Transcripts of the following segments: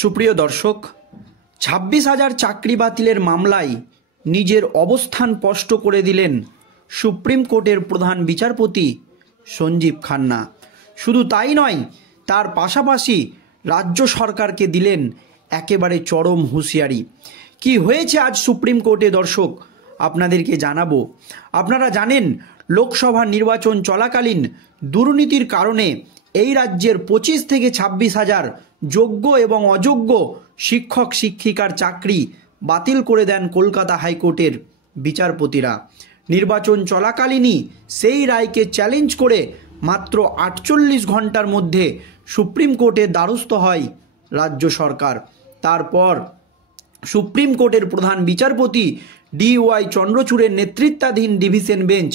সুপ্রিয় দর্শক, 26,000 চাকরি বাতিলের মামলায় নিজের অবস্থান স্পষ্ট করে দিলেন সুপ্রিম কোর্টের প্রধান বিচারপতি সঞ্জীব খান্না। শুধু তাই নয়, তার পাশাপাশি রাজ্য সরকারকে দিলেন একেবারে চরম হুঁশিয়ারি। কি হয়েছে আজ সুপ্রিম কোর্টে দর্শক আপনাদেরকে জানাবো। আপনারা জানেন, লোকসভা নির্বাচন চলাকালীন দুর্নীতির কারণে এই রাজ্যের 25 থেকে 26,000 যোগ্য এবং অযোগ্য শিক্ষক শিক্ষিকার চাকরি বাতিল করে দেন কলকাতা হাইকোর্টের বিচারপতিরা। নির্বাচন চলাকালীনই সেই রায়কে চ্যালেঞ্জ করে মাত্র 48 ঘন্টার মধ্যে সুপ্রিম কোর্টের দ্বারস্থ হয় রাজ্য সরকার। তারপর সুপ্রিম কোর্টের প্রধান বিচারপতি DY চন্দ্রচূড়ের নেতৃত্বাধীন ডিভিশন বেঞ্চ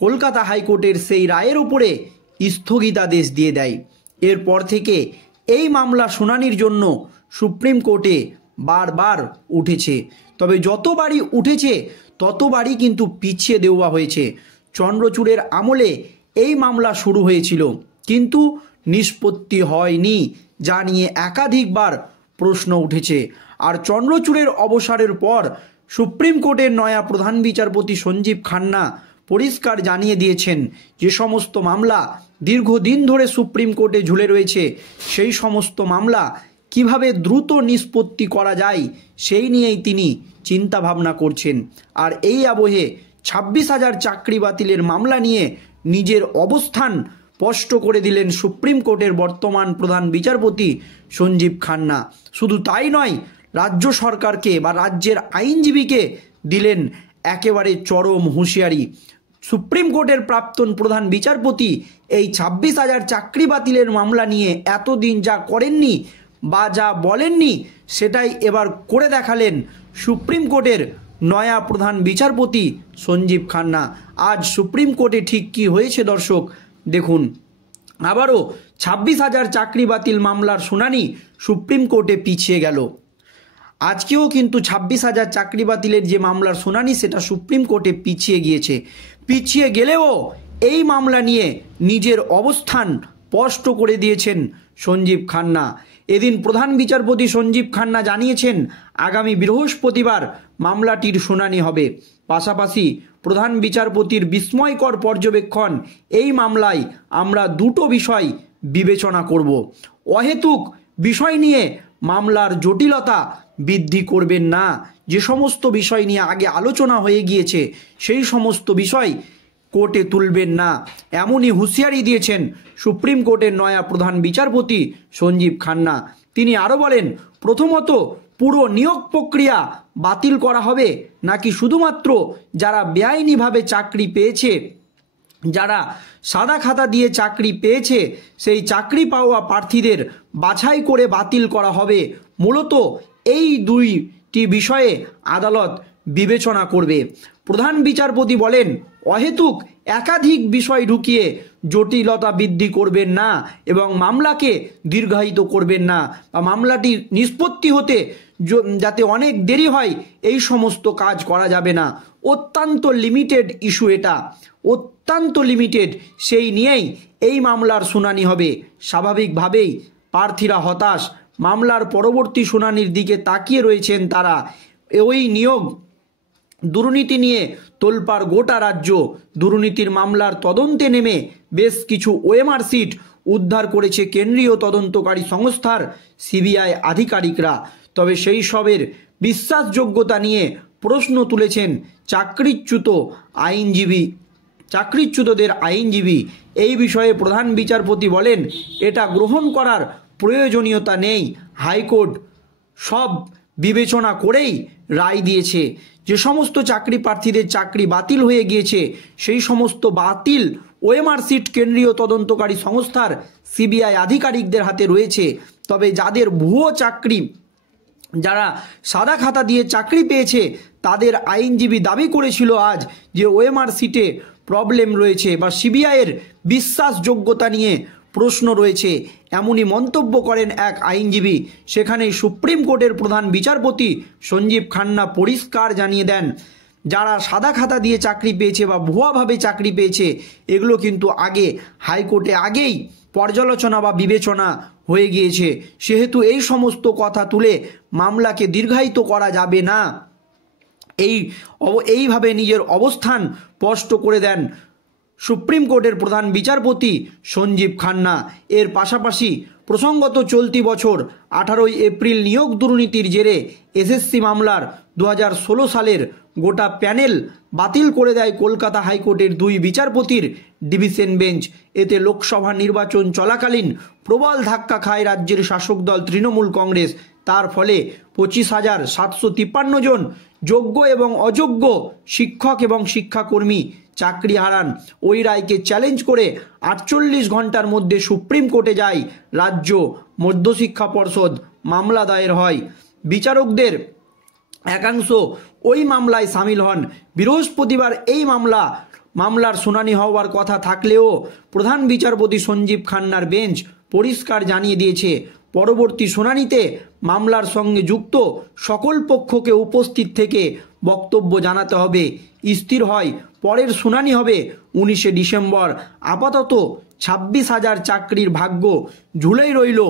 কলকাতা হাইকোর্টের সেই রায়ের উপরে স্থগিতাদেশ দিয়ে দেয়। এরপর থেকে এই মামলা শুনানির জন্য সুপ্রিম কোর্টে বারবার উঠেছে, তবে যতবারই উঠেছে ততবারই কিন্তু পিছিয়ে দেওয়া হয়েছে। চন্দ্রচূড়ের আমলে এই মামলা শুরু হয়েছিল, কিন্তু নিষ্পত্তি হয়নি, যা নিয়ে একাধিকবার প্রশ্ন উঠেছে। আর চন্দ্রচূড়ের অবসরের পর সুপ্রিম কোর্টের নয়া প্রধান বিচারপতি সঞ্জীব খান্না পরিষ্কার জানিয়ে দিয়েছেন যে সমস্ত মামলা দীর্ঘদিন ধরে সুপ্রিম কোর্টে ঝুলে রয়েছে, সেই সমস্ত মামলা কিভাবে দ্রুত নিষ্পত্তি করা যায় সেই নিয়েই তিনি চিন্তা ভাবনা করছেন। আর এই আবহে 26,000 চাকরি বাতিলের মামলা নিয়ে নিজের অবস্থান স্পষ্ট করে দিলেন সুপ্রিম কোর্টের বর্তমান প্রধান বিচারপতি সঞ্জীব খান্না। শুধু তাই নয়, রাজ্য সরকারকে বা রাজ্যের আইনজীবীকে দিলেন একেবারে চরম হুঁশিয়ারি। সুপ্রিম কোর্টের প্রাক্তন প্রধান বিচারপতি এই 26,000 চাকরি বাতিলের মামলা নিয়ে এতদিন যা করেননি বা যা বলেননি, সেটাই এবার করে দেখালেন সুপ্রিম কোর্টের নয়া প্রধান বিচারপতি সঞ্জীব খান্না। আজ সুপ্রিম কোর্টে ঠিক কী হয়েছে দর্শক দেখুন। আবারও 26,000 চাকরি বাতিল মামলার শুনানি সুপ্রিম কোর্টে পিছিয়ে গেল। আজকেও কিন্তু 26,000 চাকরি বাতিলের যে মামলার শুনানি সেটা সুপ্রিম কোর্টে পিছিয়ে গিয়েছে। পিছিয়ে গেলেও এই মামলা নিয়ে নিজের অবস্থান স্পষ্ট করে দিয়েছেন সঞ্জীব খান্না। এদিন প্রধান বিচারপতি সঞ্জীব খান্না জানিয়েছেন আগামী বৃহস্পতিবার মামলাটির শুনানি হবে। পাশাপাশি প্রধান বিচারপতির বিস্ময়কর পর্যবেক্ষণ, এই মামলায় আমরা দুটো বিষয় বিবেচনা করব। অহেতুক বিষয় নিয়ে মামলার জটিলতা বৃদ্ধি করবেন না। যে সমস্ত বিষয় নিয়ে আগে আলোচনা হয়ে গিয়েছে সেই সমস্ত বিষয় কোর্টে তুলবেন না, এমনই হুঁশিয়ারি দিয়েছেন সুপ্রিম কোর্টের নয়া প্রধান বিচারপতি সঞ্জীব খান্না। তিনি আরও বলেন, প্রথমত পুরো নিয়োগ প্রক্রিয়া বাতিল করা হবে নাকি শুধুমাত্র যারা বেআইনিভাবে চাকরি পেয়েছে, যারা সাদা খাতা দিয়ে চাকরি পেয়েছে সেই চাকরি পাওয়া প্রার্থীদের বাছাই করে বাতিল করা হবে। মূলত এই দুইটি বিষয়ে আদালত বিবেচনা করবে। প্রধান বিচারপতি বলেন, অহেতুক একাধিক বিষয় ঢুকিয়ে জটিলতা বৃদ্ধি করবেন না এবং মামলাকে দীর্ঘায়িত করবেন না, বা মামলাটি নিষ্পত্তি হতে যাতে অনেক দেরি হয় এই সমস্ত কাজ করা যাবে না। অত্যন্ত লিমিটেড ইস্যু, এটা অত্যন্ত লিমিটেড, সেই নিয়েই এই মামলার শুনানি হবে। স্বাভাবিকভাবেই প্রার্থীরা হতাশ, মামলার পরবর্তী শুনানির দিকে তাকিয়ে রয়েছেন তারা। ওই নিয়োগ দুর্নীতি নিয়ে তোলপাড় গোটা রাজ্য। দুর্নীতির মামলার তদন্তে নেমে বেশ কিছু ওএমআর সিট উদ্ধার করেছে কেন্দ্রীয় তদন্তকারী সংস্থার CBI আধিকারিকরা। তবে সেই সবের বিশ্বাসযোগ্যতা নিয়ে প্রশ্ন তুলেছেন চাকরিচ্যুতদের আইনজীবী। এই বিষয়ে প্রধান বিচারপতি বলেন, এটা গ্রহণ করার প্রয়োজনীয়তা নেই। হাইকোর্ট সব বিবেচনা করেই রায় দিয়েছে। যে সমস্ত চাকরি প্রার্থীদের চাকরি বাতিল হয়ে গিয়েছে সেই সমস্ত বাতিল ওএমআর সিট কেন্দ্রীয় তদন্তকারী সংস্থার CBI আধিকারিকদের হাতে রয়েছে। তবে যাদের ভুয়ো চাকরি, যারা সাদা খাতা দিয়ে চাকরি পেয়েছে, তাদের আইনজীবী দাবি করেছিল আজ যে ওএমআর সিটে প্রবলেম রয়েছে বা CBI-এর বিশ্বাসযোগ্যতা নিয়ে প্রশ্ন রয়েছে। এমনই মন্তব্য করেন এক আইনজীবী। সেখানেই সুপ্রিম কোর্টের প্রধান বিচারপতি সঞ্জীব খান্না পরিষ্কার জানিয়ে দেন যারা সাদা খাতা দিয়ে চাকরি পেয়েছে বা ভুয়াভাবে চাকরি পেয়েছে, এগুলো কিন্তু আগে হাইকোর্টে আগেই পর্যালোচনা বা বিবেচনা হয়ে গিয়েছে। সেহেতু এই সমস্ত কথা তুলে মামলাকে দীর্ঘায়িত করা যাবে না, এইভাবে নিজের অবস্থান স্পষ্ট করে দেন সুপ্রিম কোর্টের প্রধান বিচারপতি সঞ্জীব খান্না। এর পাশাপাশি প্রসঙ্গত চলতি বছর 18 এপ্রিল নিয়োগ দুর্নীতির জেরে এসএসসি মামলার 2016 সালের গোটা প্যানেল বাতিল করে দেয় কলকাতা হাইকোর্টের 2 বিচারপতির ডিভিশন বেঞ্চ। এতে লোকসভা নির্বাচন চলাকালীন প্রবল ধাক্কা খায় রাজ্যের শাসক দল তৃণমূল কংগ্রেস। তার ফলে 25,753 জন যোগ্য এবং অযোগ্য শিক্ষক এবং শিক্ষাকর্মী চাকরি হারান। ওই রায়কে চ্যালেঞ্জ করে 48 ঘন্টার মধ্যে সুপ্রিম কোর্টে যায় রাজ্য মধ্যশিক্ষা পর্ষদ, মামলা দায়ের হয়। বিচারকদের একাংশ ওই মামলায় সামিল হন। বৃহস্পতিবার এই মামলার শুনানি হওয়ার কথা থাকলেও প্রধান বিচারপতি সঞ্জীব খান্নার বেঞ্চ পরিষ্কার জানিয়ে দিয়েছে, পরবর্তী শুনানিতে মামলার সঙ্গে যুক্ত সকল পক্ষকে উপস্থিত থেকে বক্তব্য জানাতে হবে। স্থির হয় পরের শুনানি হবে 19 ডিসেম্বর। আপাতত 26,000 চাকরির ভাগ্য ঝুলেই রইল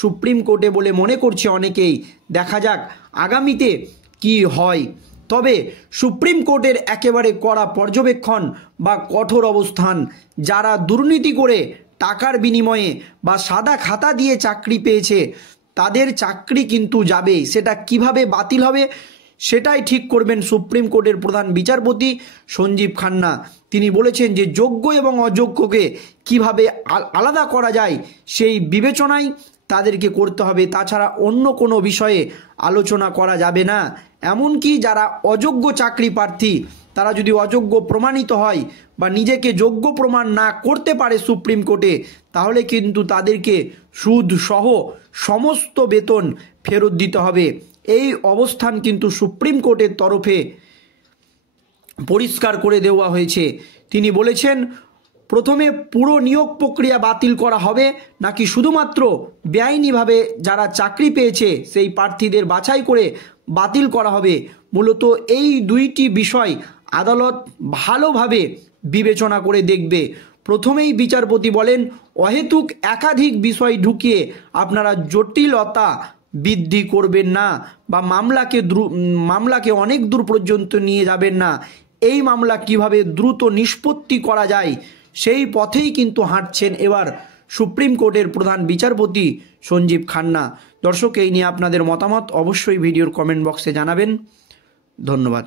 সুপ্রিম কোর্টে বলে মনে করছে অনেকেই। দেখা যাক আগামীতে কি হয়। তবে সুপ্রিম কোর্টের একেবারে কড়া পর্যবেক্ষণ বা কঠোর অবস্থান, যারা দুর্নীতি করে টাকার বিনিময়ে বা সাদা খাতা দিয়ে চাকরি পেয়েছে তাদের চাকরি কিন্তু যাবে। সেটা কিভাবে বাতিল হবে সেটাই ঠিক করবেন সুপ্রিম কোর্টের প্রধান বিচারপতি সঞ্জীব খান্না। তিনি বলেছেন যে যোগ্য এবং অযোগ্যকে কিভাবে আলাদা করা যায় সেই বিবেচনাই তাদেরকে করতে হবে। তাছাড়া অন্য কোনো বিষয়ে আলোচনা করা যাবে না। এমনকি যারা অযোগ্য চাকরি প্রার্থী, তারা যদি অযোগ্য প্রমাণিত হয় বা নিজেকে যোগ্য প্রমাণ না করতে পারে সুপ্রিম কোর্টে, তাহলে কিন্তু তাদেরকে সুদ সহ সমস্ত বেতন ফেরত দিতে হবে। এই অবস্থান কিন্তু সুপ্রিম কোর্টের তরফে পরিষ্কার করে দেওয়া হয়েছে। তিনি বলেছেন, প্রথমে পুরো নিয়োগ প্রক্রিয়া বাতিল করা হবে নাকি শুধুমাত্র বেআইনিভাবে যারা চাকরি পেয়েছে সেই প্রার্থীদের বাছাই করে বাতিল করা হবে। মূলত এই দুইটি বিষয় আদালত ভালোভাবে বিবেচনা করে দেখবে। প্রথমেই বিচারপতি বলেন, অহেতুক একাধিক বিষয় ঢুকিয়ে আপনারা জটিলতা বৃদ্ধি করবেন না বা মামলাকে অনেক দূর পর্যন্ত নিয়ে যাবেন না। এই মামলা কিভাবে দ্রুত নিষ্পত্তি করা যায় সেই পথেই কিন্তু হাঁটছেন এবার সুপ্রিম কোর্টের প্রধান বিচারপতি সঞ্জীব খান্না। দর্শক, এই নিয়ে আপনাদের মতামত অবশ্যই ভিডিওর কমেন্ট বক্সে জানাবেন। ধন্যবাদ।